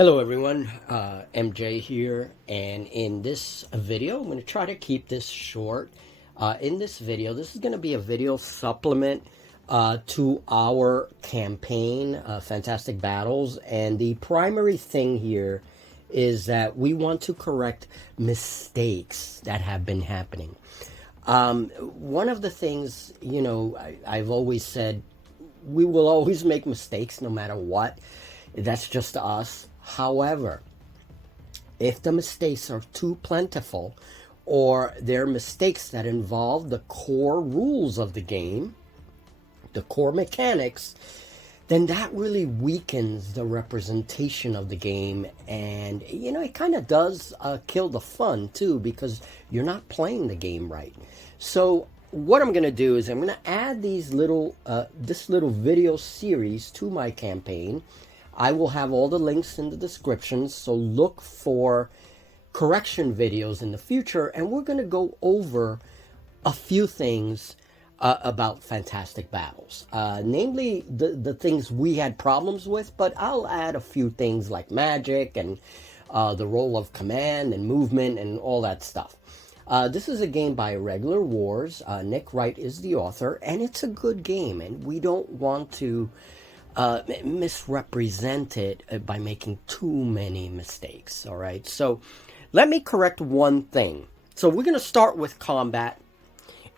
Hello everyone, MJ here, and in this video I'm going to try to keep this short. In this video, this is going to be a video supplement to our campaign, Fantastic Battles, and the primary thing here is that we want to correct mistakes that have been happening. One of the things, I've always said, we will always make mistakes no matter what. That's just us. However, if the mistakes are too plentiful or they're mistakes that involve the core rules of the game, the core mechanics, then that really weakens the representation of the game. And, it kind of does kill the fun, too, because you're not playing the game right. So what I'm going to do is I'm going to add these this little video series to my campaign. I will have all the links in the description, so look for correction videos in the future, and we're going to go over a few things about Fantastic Battles. Namely, the things we had problems with, but I'll add a few things like magic and the role of command and movement and all that stuff. This is a game by Irregular Wars. Nick Wright is the author, and it's a good game, and we don't want to misrepresent it by making too many mistakes. All right, so let me correct one thing. So we're going to start with combat,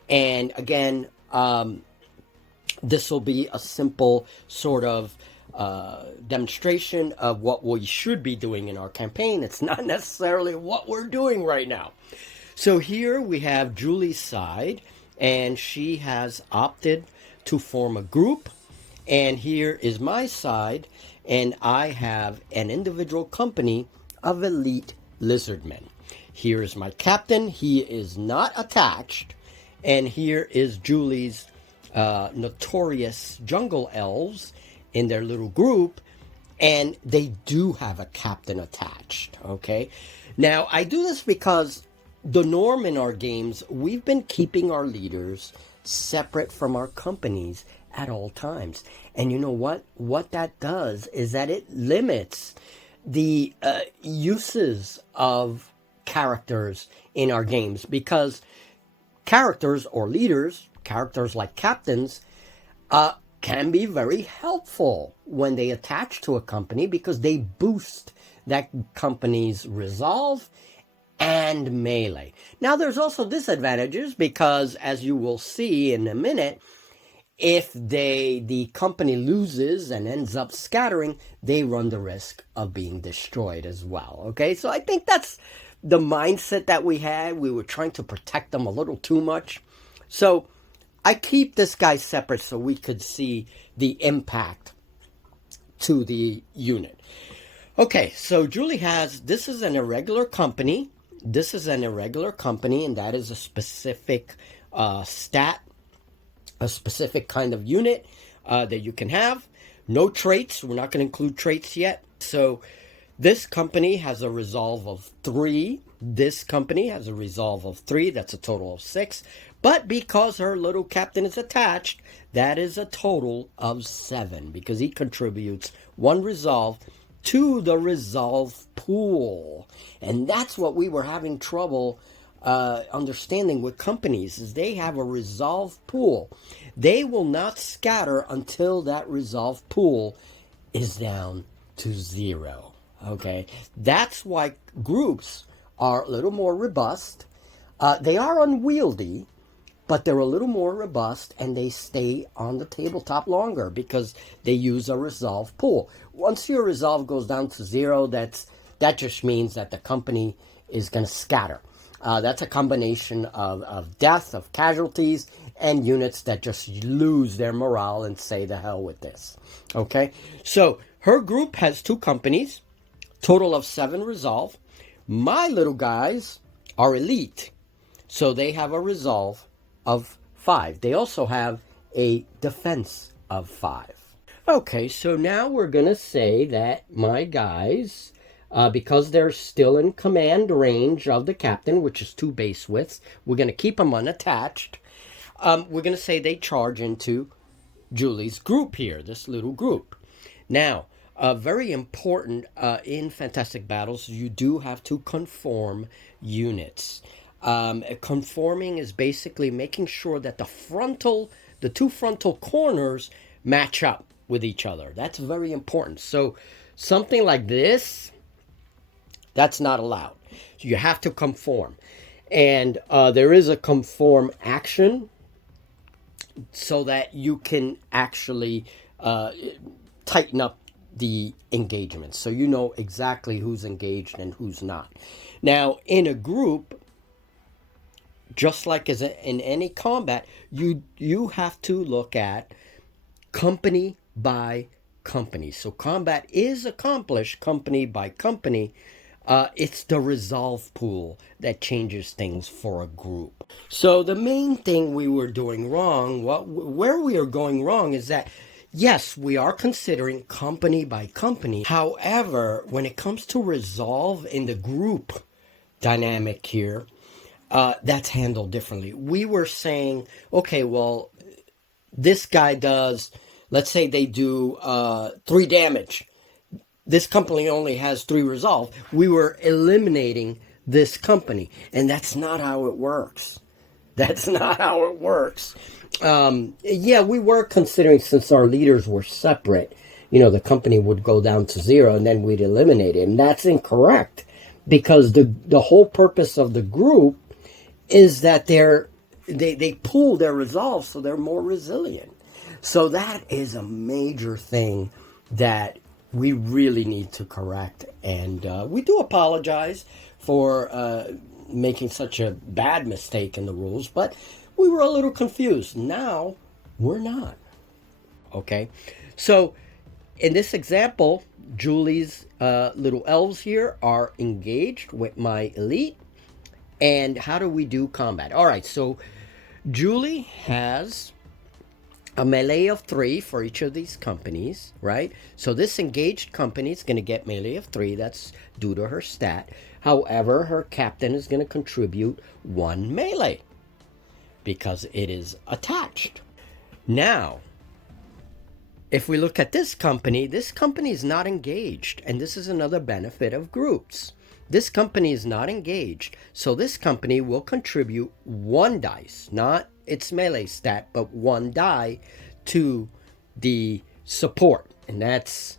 and again, this will be a simple sort of demonstration of what we should be doing in our campaign. It's not necessarily what we're doing right now. So here we have Julie's side, and she has opted to form a group. And here is my side, and I have an individual company of elite lizardmen. Here is my captain. He is not attached. And here is Julie's notorious jungle elves in their little group, and they do have a captain attached, okay? Now, I do this because the norm in our games, we've been keeping our leaders separate from our companies at all times. And you know what? What that does is that it limits the uses of characters in our games, because characters or leaders, characters like captains, can be very helpful when they attach to a company because they boost that company's resolve and melee. Now, there's also disadvantages because, as you will see in a minute, if the company loses and ends up scattering, they run the risk of being destroyed as well. Okay, so I think that's the mindset that we had. We were trying to protect them a little too much. So I keep this guy separate so we could see the impact to the unit. Okay, so Julie this is an irregular company. This is an irregular company, and that is a specific stat, a specific kind of unit that you can have. No traits. We're not going to include traits yet. So this company has a resolve of 3. This company has a resolve of 3. That's a total of 6. But because her little captain is attached, that is a total of 7, because he contributes 1 resolve to the resolve pool. And that's what we were having trouble understanding with companies, is they have a resolve pool. They will not scatter until that resolve pool is down to 0. Okay, that's why groups are a little more robust. They are unwieldy, but they're a little more robust, and they stay on the tabletop longer because they use a resolve pool. Once your resolve goes down to 0, that just means that the company is going to scatter. That's a combination of death, of casualties, and units that just lose their morale and say the hell with this. Okay, so her group has 2 companies, total of 7 resolve. My little guys are elite, so they have a resolve of 5. They also have a defense of 5. Okay, so now we're going to say that my guys, because they're still in command range of the captain, which is 2 base widths, we're going to keep them unattached. We're going to say they charge into Julie's group here, this little group. Now, very important in Fantastic Battles. You do have to conform units. Conforming is basically making sure that the two frontal corners match up with each other. That's very important. So something like this, that's not allowed. So you have to conform. And there is a conform action so that you can actually tighten up the engagement. So you know exactly who's engaged and who's not. Now, in a group, just like in any combat, you have to look at company by company. So combat is accomplished company by company. It's the resolve pool that changes things for a group. So the main thing we were doing wrong, where we are going wrong is that, yes, we are considering company by company. However, when it comes to resolve in the group dynamic here, that's handled differently. We were saying, okay, well, this guy does, let's say they do 3 damage. This company only has 3 resolve. We were eliminating this company, and that's not how it works. That's not how it works. Yeah, we were considering, since our leaders were separate, the company would go down to 0 and then we'd eliminate it. And that's incorrect, because the whole purpose of the group is that they pool their resolve so they're more resilient. So that is a major thing that we really need to correct. And we do apologize for making such a bad mistake in the rules, but we were a little confused. Now we're not. Okay, so in this example, Julie's little elves here are engaged with my elite. And how do we do combat? All right, so Julie has a melee of 3 for each of these companies, right? So this engaged company is going to get melee of 3. That's due to her stat. However, her captain is going to contribute 1 melee because it is attached. Now, if we look at this company is not engaged. And this is another benefit of groups. This company is not engaged. So this company will contribute 1 dice, not its melee stat, but 1 die to the support. And that's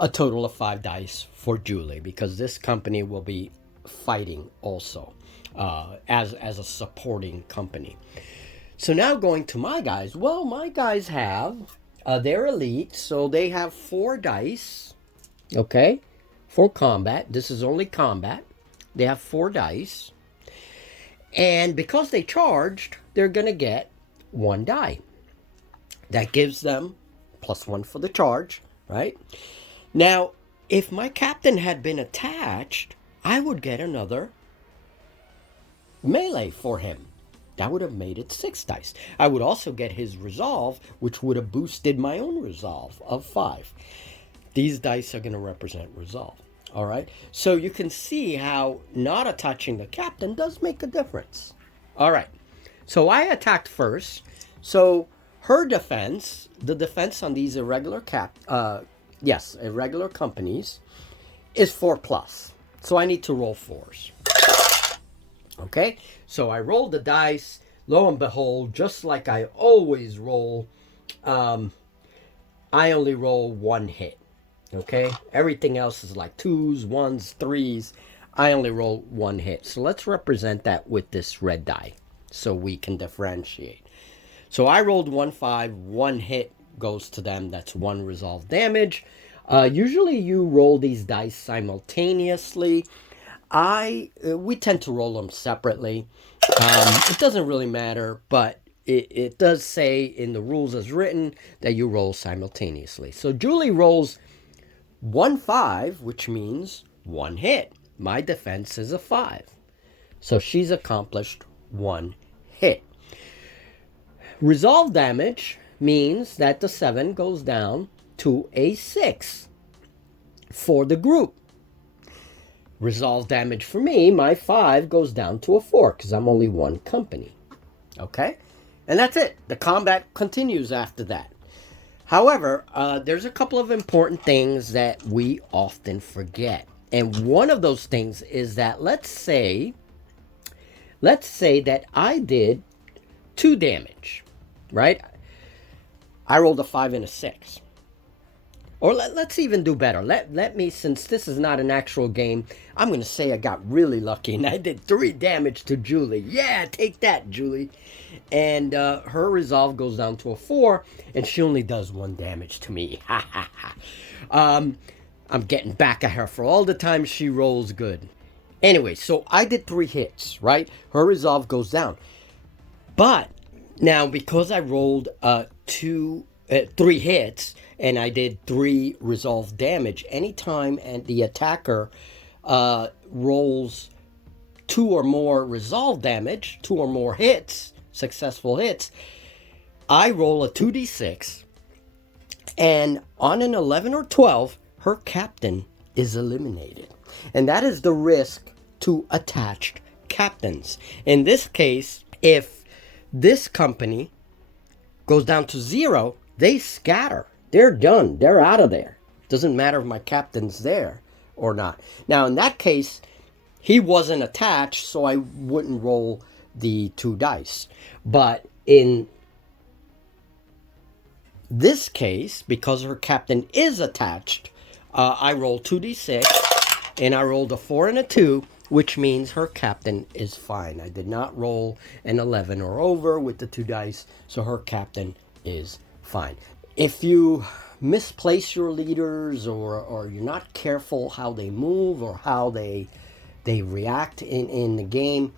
a total of 5 dice for Julie, because this company will be fighting also as a supporting company. So now going to my guys. Well, my guys have their elite, so they have 4 dice, okay, for combat. This is only combat. They have 4 dice. And because they charged, they're going to get 1 die. That gives them +1 for the charge, right? Now, if my captain had been attached, I would get another melee for him. That would have made it 6 dice. I would also get his resolve, which would have boosted my own resolve of 5. These dice are going to represent resolve. All right. So you can see how not attaching the captain does make a difference. All right. So I attacked first. So her defense, the defense on these irregular irregular companies, is 4+. So I need to roll 4s. Okay. So I rolled the dice. Lo and behold, just like I always roll, I only roll 1 hit. Okay, everything else is like 2s, 1s, 3s. I only roll 1 hit. So let's represent that with this red die so we can differentiate. So I rolled 1-5, 1 hit goes to them. That's 1 resolve damage. Usually you roll these dice simultaneously. We tend to roll them separately. It doesn't really matter, but it does say in the rules as written that you roll simultaneously. So Julie rolls 1-5, which means 1 hit. My defense is a 5. So she's accomplished 1 hit. Resolve damage means that the 7 goes down to a 6 for the group. Resolve damage for me, my 5 goes down to a 4 because I'm only 1 company. Okay? And that's it. The combat continues after that. However, there's a couple of important things that we often forget. And one of those things is that let's say that I did 2 damage, right? I rolled a 5 and a 6. Or let's even do better. Let me, since this is not an actual game, I'm going to say I got really lucky and I did 3 damage to Julie. Yeah, take that, Julie. And her resolve goes down to a 4, and she only does 1 damage to me. Ha ha ha. I'm getting back at her for all the times she rolls good. Anyway, so I did 3 hits, right? Her resolve goes down. But now, because I rolled 3 hits and I did 3 resolve damage, anytime and the attacker rolls 2 or more resolve damage, 2 or more hits, successful hits, I roll a 2d6, and on an 11 or 12, her captain is eliminated. And that is the risk to attached captains. In this case, if this company goes down to 0, they scatter. They're done. They're out of there. Doesn't matter if my captain's there or not. Now, in that case, he wasn't attached, so I wouldn't roll the 2 dice. But in this case, because her captain is attached, I roll 2d6, and I rolled a 4 and a 2, which means her captain is fine. I did not roll an 11 or over with the 2 dice, so her captain is fine. If you misplace your leaders, or you're not careful how they move or how they react in the game,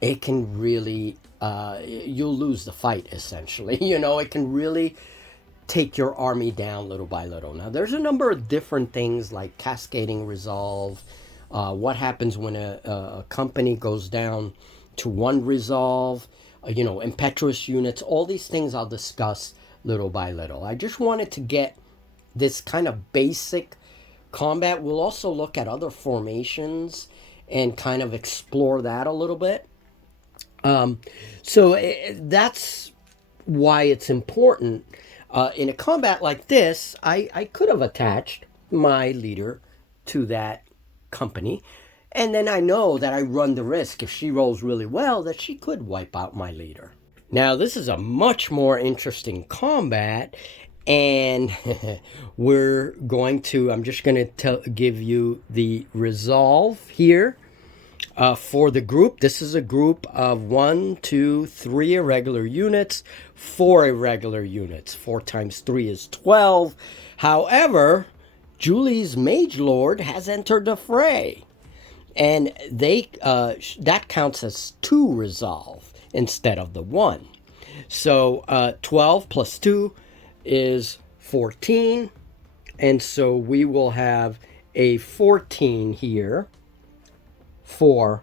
it can really, you'll lose the fight, essentially. You know, it can really take your army down little by little. Now, there's a number of different things like cascading resolve, what happens when a company goes down to 1 resolve, impetuous units. All these things I'll discuss little by little. I just wanted to get this kind of basic combat. We'll also look at other formations and kind of explore that a little bit. So that's why it's important. In a combat like this, I could have attached my leader to that company, and then I know that I run the risk, if she rolls really well, that she could wipe out my leader. Now, this is a much more interesting combat, and I'm just going to give you the resolve here. For the group, this is a group of 1, 2, 3 irregular units, 4 irregular units. 4 times 3 is 12. However, Julie's Mage Lord has entered the fray, and that counts as 2 resolve instead of the 1. So 12 plus 2 is 14, and so we will have a 14 here for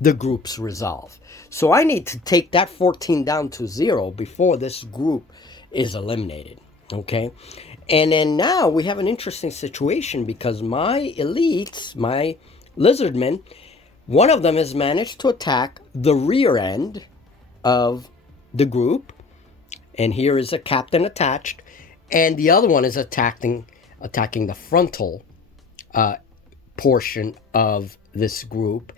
the group's resolve. So I need to take that 14 down to 0 before this group is eliminated. Okay? And then now we have an interesting situation, because my elites, my lizardmen, one of them has managed to attack the rear end of the group, and here is a captain attached, and the other one is attacking the frontal portion of this group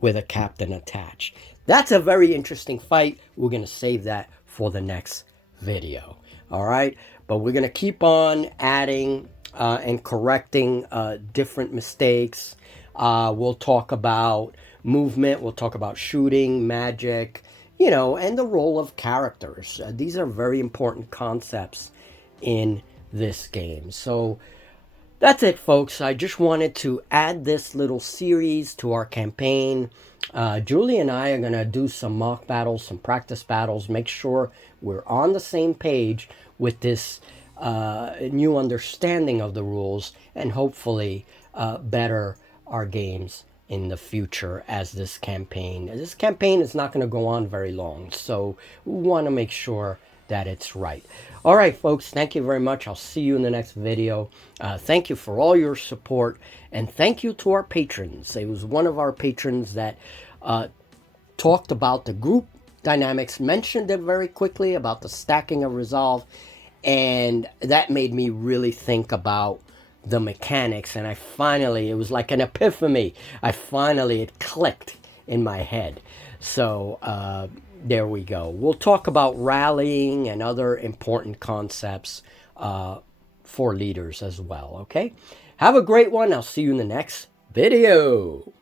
with a captain attached. That's a very interesting fight. We're going to save that for the next video. All right, but we're going to keep on adding and correcting different mistakes. We'll talk about movement, we'll talk about shooting, magic, and the role of characters. These are very important concepts in this game. So that's it, folks. I just wanted to add this little series to our campaign. Julie and I are going to do some mock battles, some practice battles, make sure we're on the same page with this new understanding of the rules, and hopefully better our games in the future as this campaign is not going to go on very long. So we want to make sure that it's right. All right, folks, thank you very much. I'll see you in the next video. Thank you for all your support, and thank you to our patrons. It was one of our patrons that talked about the group dynamics, mentioned it very quickly about the stacking of resolve, And that made me really think about the mechanics. And it was like an epiphany. It clicked in my head. So there we go. We'll talk about rallying and other important concepts for leaders as well. Okay. Have a great one. I'll see you in the next video.